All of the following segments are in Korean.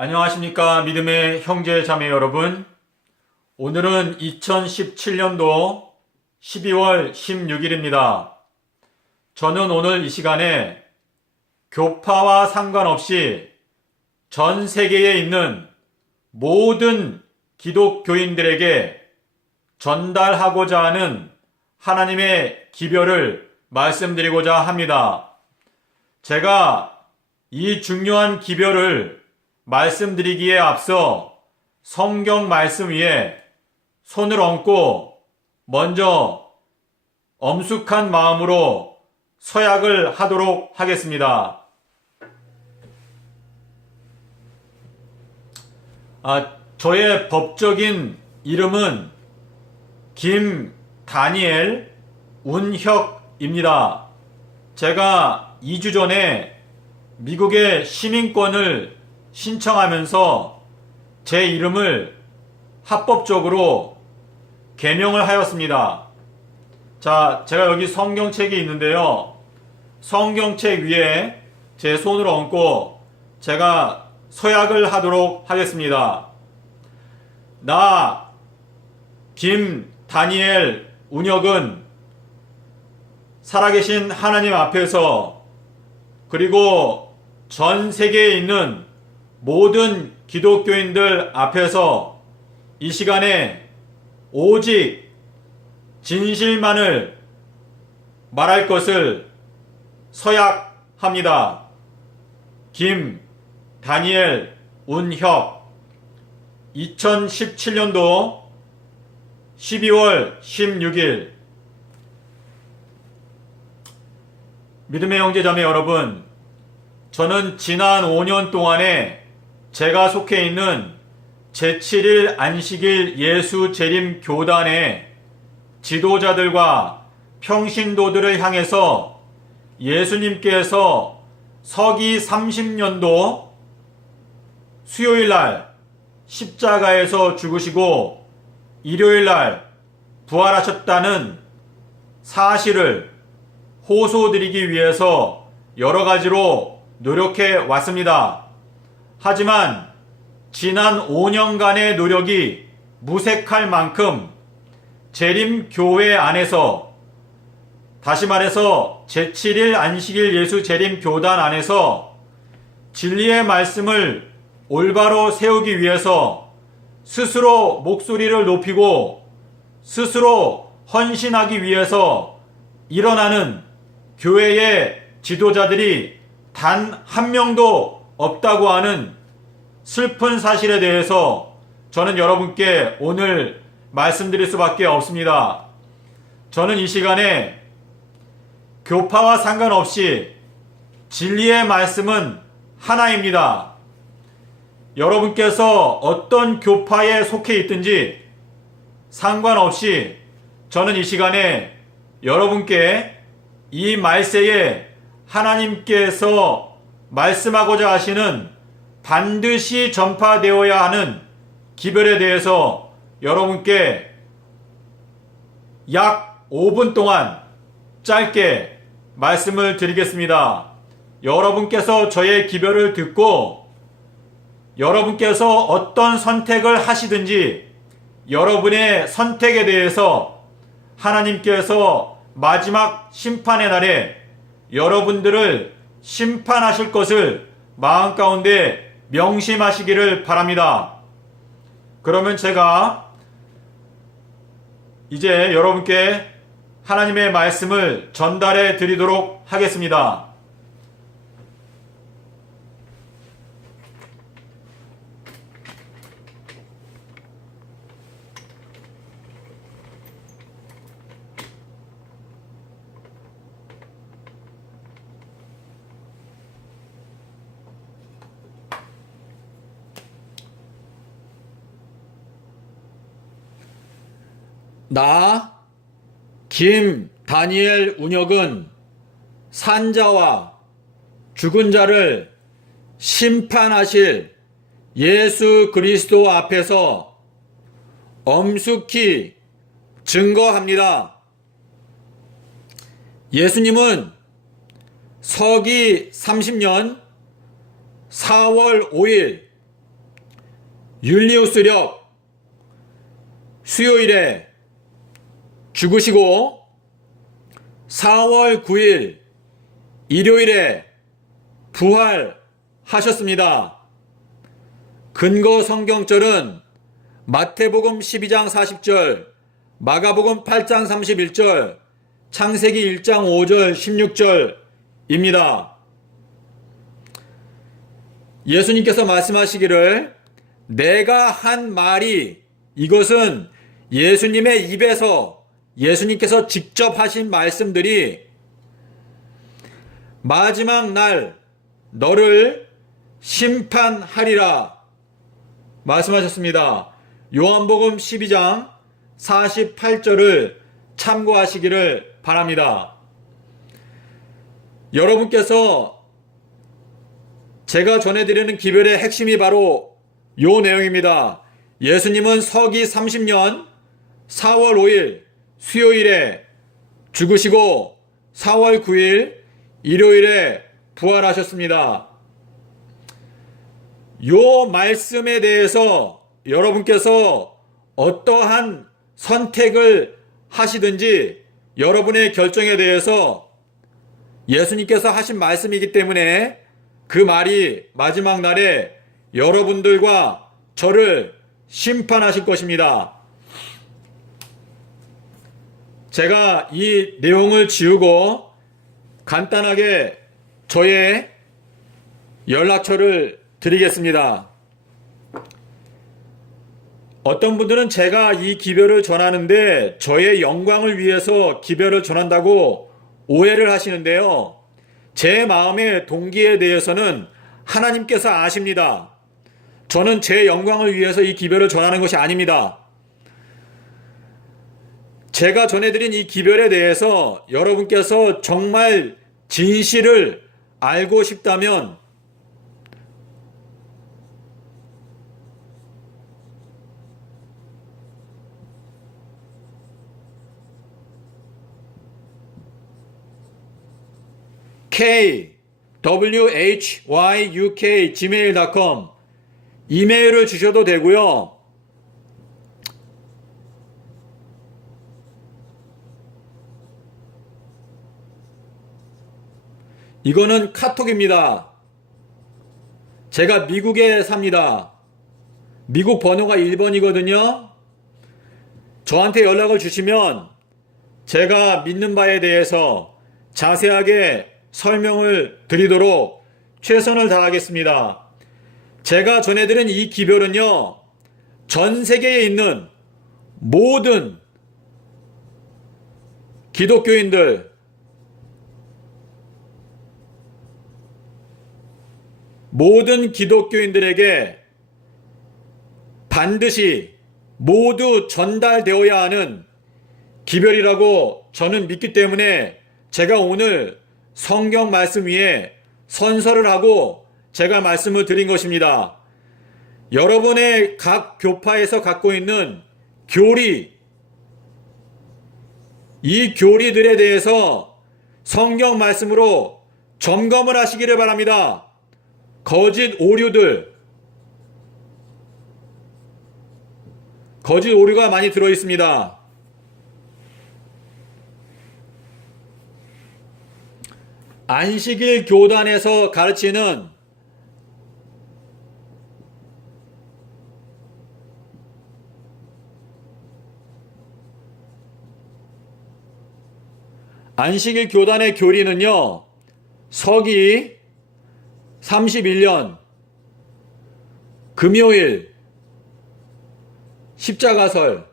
안녕하십니까 믿음의 형제 자매 여러분. 오늘은 2017년도 12월 16일입니다. 저는 오늘 이 시간에 교파와 상관없이 전 세계에 있는 모든 기독교인들에게 전달하고자 하는 하나님의 기별을 말씀드리고자 합니다. 제가 이 중요한 기별을 말씀드리기에 앞서 성경 말씀 위에 손을 얹고 먼저 엄숙한 마음으로 서약을 하도록 하겠습니다. 저의 법적인 이름은 김다니엘 운혁입니다. 제가 2주 전에 미국의 시민권을 신청하면서 제 이름을 합법적으로 개명을 하였습니다. 자, 제가 여기 성경책이 있는데요. 성경책 위에 제 손을 얹고 제가 서약을 하도록 하겠습니다. 나 김다니엘 운혁은 살아계신 하나님 앞에서 그리고 전 세계에 있는 모든 기독교인들 앞에서 이 시간에 오직 진실만을 말할 것을 서약합니다. 김다니엘 운혁 2017년도 12월 16일. 믿음의 형제자매 여러분, 저는 지난 5년 동안에 제가 속해 있는 제7일 안식일 예수 재림 교단의 지도자들과 평신도들을 향해서 예수님께서 서기 30년도 수요일날 십자가에서 죽으시고 일요일날 부활하셨다는 사실을 호소드리기 위해서 여러 가지로 노력해 왔습니다. 하지만 지난 5년간의 노력이 무색할 만큼 재림교회 안에서, 다시 말해서 제7일 안식일 예수 재림교단 안에서 진리의 말씀을 올바로 세우기 위해서 스스로 목소리를 높이고 스스로 헌신하기 위해서 일어나는 교회의 지도자들이 단 한 명도 없다고 하는 슬픈 사실에 대해서 저는 여러분께 오늘 말씀드릴 수밖에 없습니다. 저는 이 시간에 교파와 상관없이 진리의 말씀은 하나입니다. 여러분께서 어떤 교파에 속해 있든지 상관없이 저는 이 시간에 여러분께 이 말세에 하나님께서 말씀하고자 하시는 반드시 전파되어야 하는 기별에 대해서 여러분께 약 5분 동안 짧게 말씀을 드리겠습니다. 여러분께서 저의 기별을 듣고 여러분께서 어떤 선택을 하시든지 여러분의 선택에 대해서 하나님께서 마지막 심판의 날에 여러분들을 심판하실 것을 마음 가운데 명심하시기를 바랍니다. 그러면 제가 이제 여러분께 하나님의 말씀을 전달해 드리도록 하겠습니다. 나 김다니엘 운혁은 산자와 죽은 자를 심판하실 예수 그리스도 앞에서 엄숙히 증거합니다. 예수님은 서기 30년 4월 5일 율리우스력 수요일에 죽으시고 4월 9일 일요일에 부활하셨습니다. 근거 성경절은 마태복음 12장 40절, 마가복음 8장 31절, 창세기 1장 5절 16절입니다. 예수님께서 말씀하시기를 내가 한 말이, 이것은 예수님의 입에서 예수님께서 직접 하신 말씀들이 마지막 날 너를 심판하리라 말씀하셨습니다. 요한복음 12장 48절을 참고하시기를 바랍니다. 여러분께서 제가 전해드리는 기별의 핵심이 바로 요 내용입니다. 예수님은 서기 30년 4월 5일 수요일에 죽으시고 4월 9일 일요일에 부활하셨습니다. 요 말씀에 대해서 여러분께서 어떠한 선택을 하시든지 여러분의 결정에 대해서 예수님께서 하신 말씀이기 때문에 그 말이 마지막 날에 여러분들과 저를 심판하실 것입니다. 제가 이 내용을 지우고 간단하게 저의 연락처를 드리겠습니다. 어떤 분들은 제가 이 기별을 전하는데 저의 영광을 위해서 기별을 전한다고 오해를 하시는데요. 제 마음의 동기에 대해서는 하나님께서 아십니다. 저는 제 영광을 위해서 이 기별을 전하는 것이 아닙니다. 제가 전해드린 이 기별에 대해서 여러분께서 정말 진실을 알고 싶다면 kwhyuk@gmail.com 이메일을 주셔도 되고요. 이거는 카톡입니다. 제가 미국에 삽니다. 미국 번호가 1번이거든요. 저한테 연락을 주시면 제가 믿는 바에 대해서 자세하게 설명을 드리도록 최선을 다하겠습니다. 제가 전해드린 이 기별은요, 전 세계에 있는 모든 기독교인들, 모든 기독교인들에게 반드시 모두 전달되어야 하는 기별이라고 저는 믿기 때문에 제가 오늘 성경 말씀 위에 선서를 하고 제가 말씀을 드린 것입니다. 여러분의 각 교파에서 갖고 있는 교리, 이 교리들에 대해서 성경 말씀으로 점검을 하시기를 바랍니다. 거짓 오류가 많이 들어 있습니다. 안식일 교단에서 가르치는 안식일 교단의 교리는요, 서기 31년 금요일 십자가설,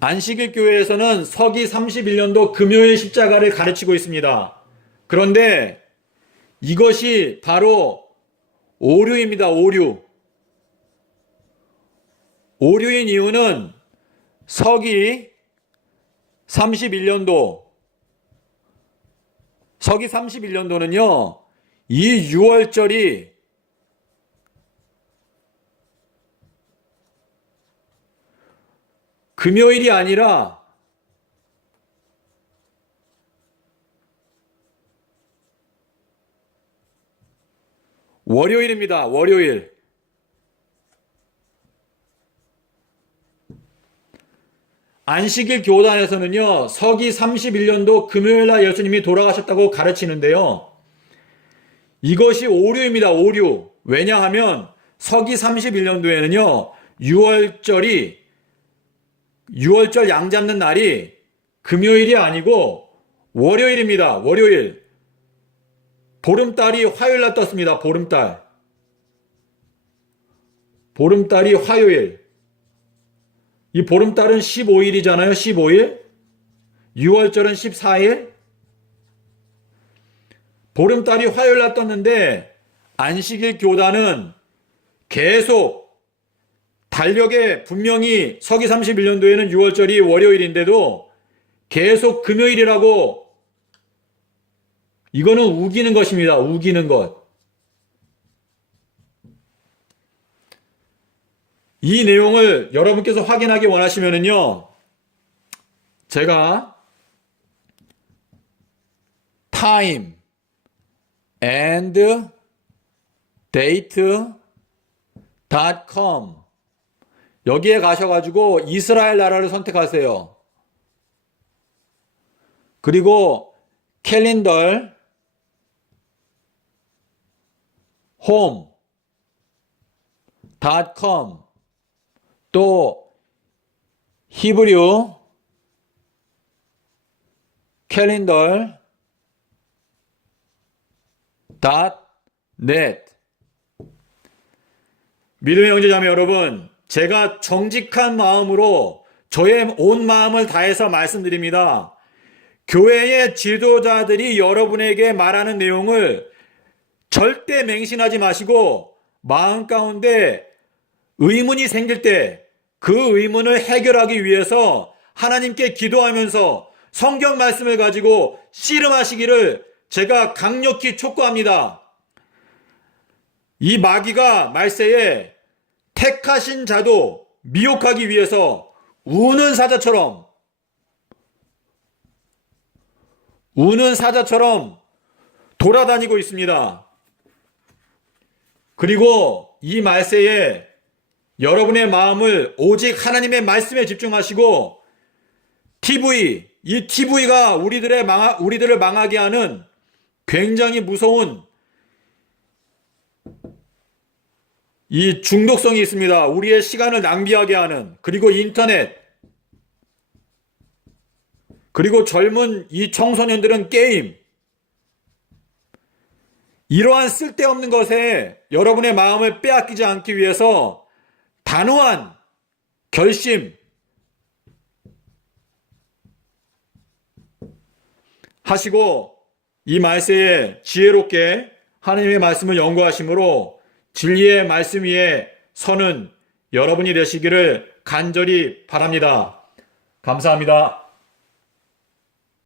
안식일 교회에서는 서기 31년도 금요일 십자가를 가르치고 있습니다. 그런데 이것이 바로 오류입니다. 오류인 이유는 서기 31년도는요, 이 6월절이 금요일이 아니라 월요일입니다. 월요일. 안식일 교단에서는요, 서기 31년도 금요일날 예수님이 돌아가셨다고 가르치는데요. 이것이 오류입니다. 오류. 왜냐하면 서기 31년도에는요, 6월절 양 잡는 날이 금요일이 아니고 월요일입니다. 월요일. 보름달이 화요일날 떴습니다. 보름달. 보름달이 화요일. 이 보름달은 15일이잖아요. 15일. 6월절은 14일. 보름달이 화요일날 떴는데 안식일 교단은 계속 달력에 분명히 서기 31년도에는 6월절이 월요일인데도 계속 금요일이라고, 이거는 우기는 것입니다. 우기는 것. 이 내용을 여러분께서 확인하기 원하시면은요, 제가 time and date.com 여기에 가셔가지고 이스라엘 나라를 선택하세요. 그리고 캘린더 home.com 또 히브리어 캘린더 .net. 믿음의 형제자매 여러분, 제가 정직한 마음으로 저의 온 마음을 다해서 말씀드립니다. 교회의 지도자들이 여러분에게 말하는 내용을 절대 맹신하지 마시고 마음 가운데 의문이 생길 때 그 의문을 해결하기 위해서 하나님께 기도하면서 성경 말씀을 가지고 씨름하시기를 제가 강력히 촉구합니다. 이 마귀가 말세에 택하신 자도 미혹하기 위해서 우는 사자처럼 돌아다니고 있습니다. 그리고 이 말세에 여러분의 마음을 오직 하나님의 말씀에 집중하시고 이 TV가 우리들을 망하게 하는 굉장히 무서운 이 중독성이 있습니다. 우리의 시간을 낭비하게 하는, 그리고 인터넷, 그리고 젊은 이 청소년들은 게임, 이러한 쓸데없는 것에 여러분의 마음을 빼앗기지 않기 위해서 단호한 결심 하시고 이 말세에 지혜롭게 하나님의 말씀을 연구하심으로 진리의 말씀 위에 서는 여러분이 되시기를 간절히 바랍니다. 감사합니다.